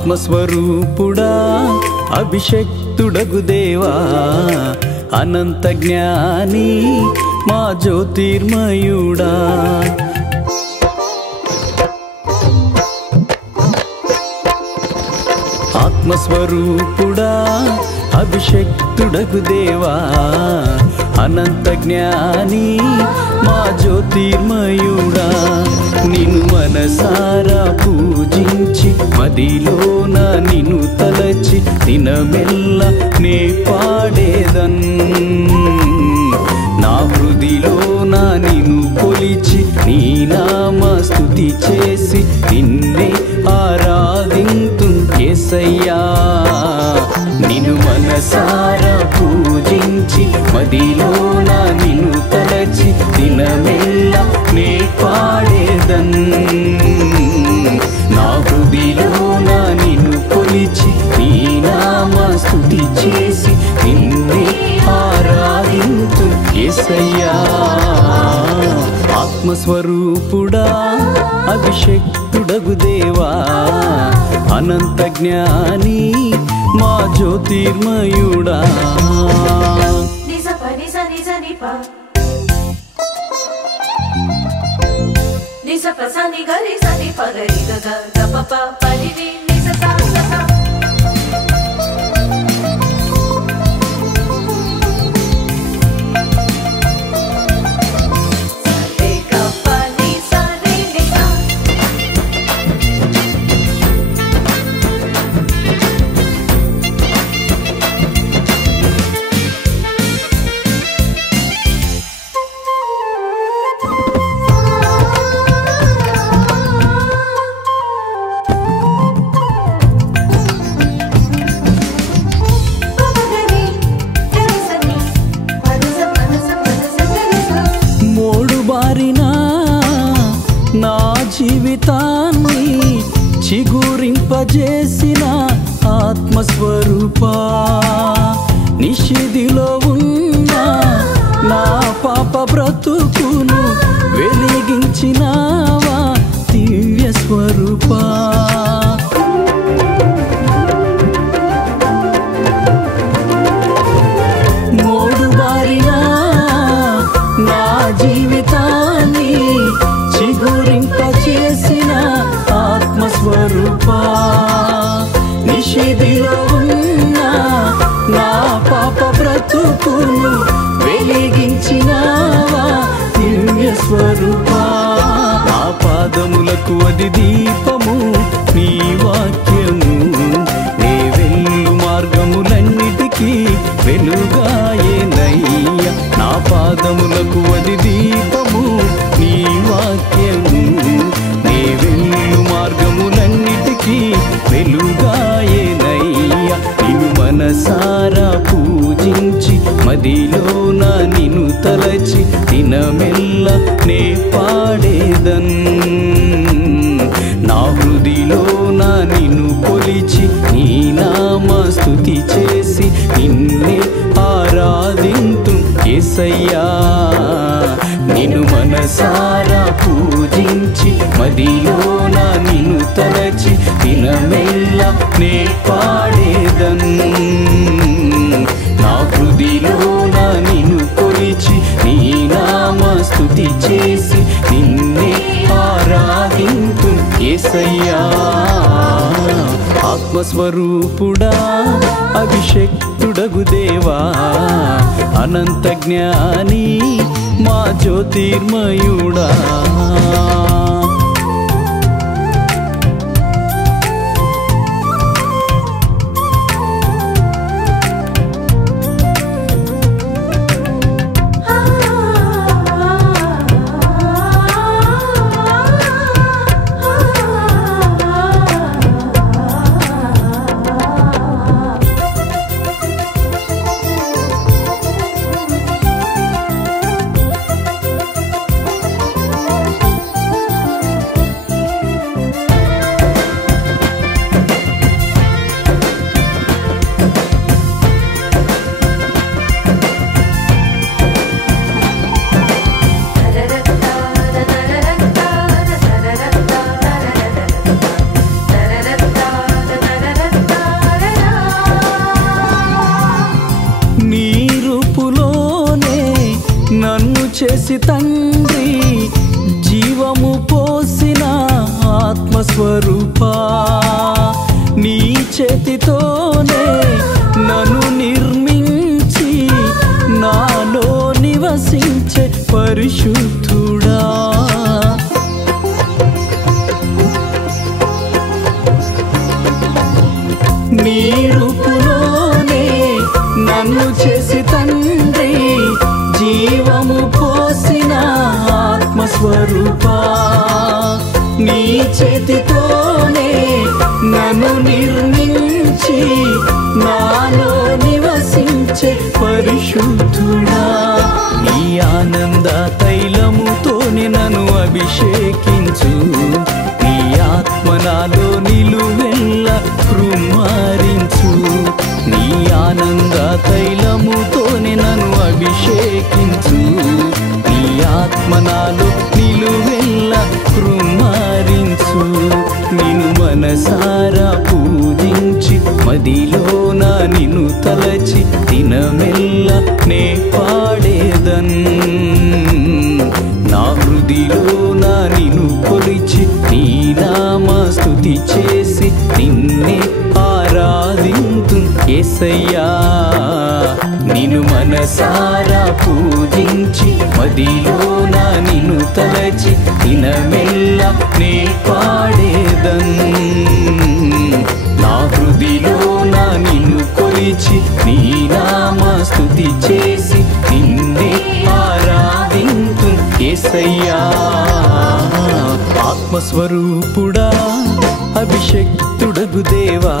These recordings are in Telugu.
ఆత్మస్వరూపుడా అభిషక్తుడగు దేవా అనంత జ్ఞాని మా జ్యోతిర్మయుడా ఆత్మస్వరూపుడా అభిషక్తుడగు దేవా అనంత జ్ఞాని మా జ్యోతిర్మయుడా నిన్ను మనసారా పూజించి మదిలోన నిన్ను తలచి దినమెల్ల నే పాడేదన్ నా హృదిలోన నిన్ను కొలిచి నీ నామ స్తుతి చేసి నిన్నే ఆరాధింతు యేసయ్యా నిన్ను మనసారా పూజించి మదిలోన నిన్ను తలచి దినమెల్ల నే పాడేదన్ నా హృదిలోన నిన్ను కొలిచి నీ నామ స్తుతి చేసి నిన్నే ఆరాధింతు యేసయ్యా ఆత్మస్వరూపుడా అభిషక్తుడగు దేవా అనంత జ్ఞాని మా జ్యోతిర్మయుడా నా జీవితాన్ని చిగురింపజేసిన ఆత్మస్వరూపా నిషిదిలో ఉన్న నా పాప బ్రతుకును వెలిగించినావా దివ్య స్వరూపా మోడుబారిన నా జీవితాన్ని చిగురింపచేసిన ఆత్మస్వరూపా నిషిదిలో ఉన్న నా పాప బ్రతుకును వెలిగించినావా దివ్య స్వరూపా నా పాదములకు అది దీపము నీ వాక్యము నీ వెళ్ళు మార్గములన్నిటికీ వెలుగాయేనయ్యా నా పాదములకు అది దీపము నీ వాక్యము నీ వెళ్ళు మార్గములన్నిటికీ వెలుగాయేనయ్యా నిన్ను మనసారా పూజించి మదిలోన నిన్ను తలచి దినమెల్ల నే పాడేదన్ నా హృదిలోన నిన్ను కొలిచి నీ నామ స్తుతి చేసి నిన్నే ఆరాధింతు యేసయ్యా నిన్ను మనసారా పూజించి మదిలోన నిన్ను తలచి దినమెల్ల నే పాడేదన్ నా హృదిలోన నిన్ను కొలిచి నీ నామ స్తుతి చేసి నిన్నే ఆరాధింతు యేసయ్యా ఆత్మస్వరూపుడా అభిషక్తుడగు దేవా అనంత జ్ఞాని మా జ్యోతిర్మయుడా చేసి తండ్రి జీవము పోసిన ఆత్మస్వరూపా నీ చేతితోనే నన్ను నిర్మించి నాలో నివసించే పరిశుద్ధుడా నీ రూపులోనే నన్ను చేసి తండ్రి జీవము పోసిన ఆత్మస్వరూపా నీ చేతితోనే నన్ను నిర్మించి నాలో నివసించే పరిశుద్ధుడా నీ ఆనంద తైలముతోనే నన్ను అభిషేకించు నీ ఆత్మ నాలో నిలువెల్ల కృమ్మారించు నీ ఆనంద తైలముతోనే నన్ను అభిషేకించు నీ ఆత్మ నాలో నిలువెల్ల కృమ్మారించు నిన్ను మనసారా పూజించి మదిలోన నిన్ను తలచి దినమెల్ల నే పాడేదన్ నా హృదిలోన నిన్ను కొలిచి నీ నామ స్తుతి చేసి నిన్నే ఆరాధింతు యేసయ్యా నిన్ను మనసారా పూజించి మదిలోన నిన్ను తలచి దినమెల్ల నే పాడేదన్ నా హృదిలోన నిన్ను కొలిచి నీ నామ స్తుతి చేసి నిన్నే ఆరాధింతు యేసయ్యా ఆత్మస్వరూపుడా అభిషక్తుడగు దేవా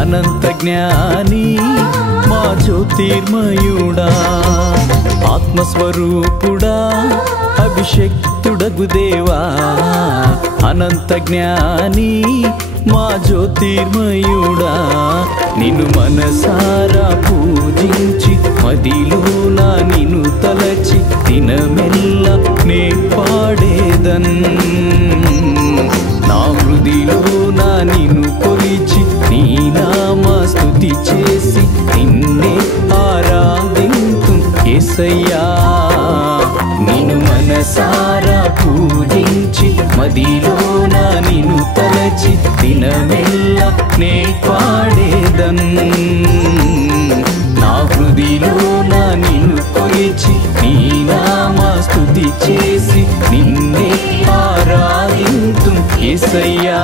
అనంత జ్ఞాని మా జ్యోతిర్మయుడా ఆత్మస్వరూపుడా అభిషక్తుడగు దేవా అనంత జ్ఞాని మా జ్యోతిర్మయుడా నిన్ను మనసారా పూజించి మదిలోన నిన్ను తలచి దినమెల్ల నే పాడేదన్ నా హృదిలోన నిన్ను కొలిచి నీ నామ స్తుతి చేసి నిన్నే ఆరాధింతు యేసయ్యా నిన్ను మనసారా పూజించి మదిలోన నిన్ను తలచి దినమెల్ల నే పాడేదన్ నా హృదిలోన నిన్ను కొలిచి నీ నామ స్తుతి చేసి నిన్నే ఆరాధింతు యేసయ్యా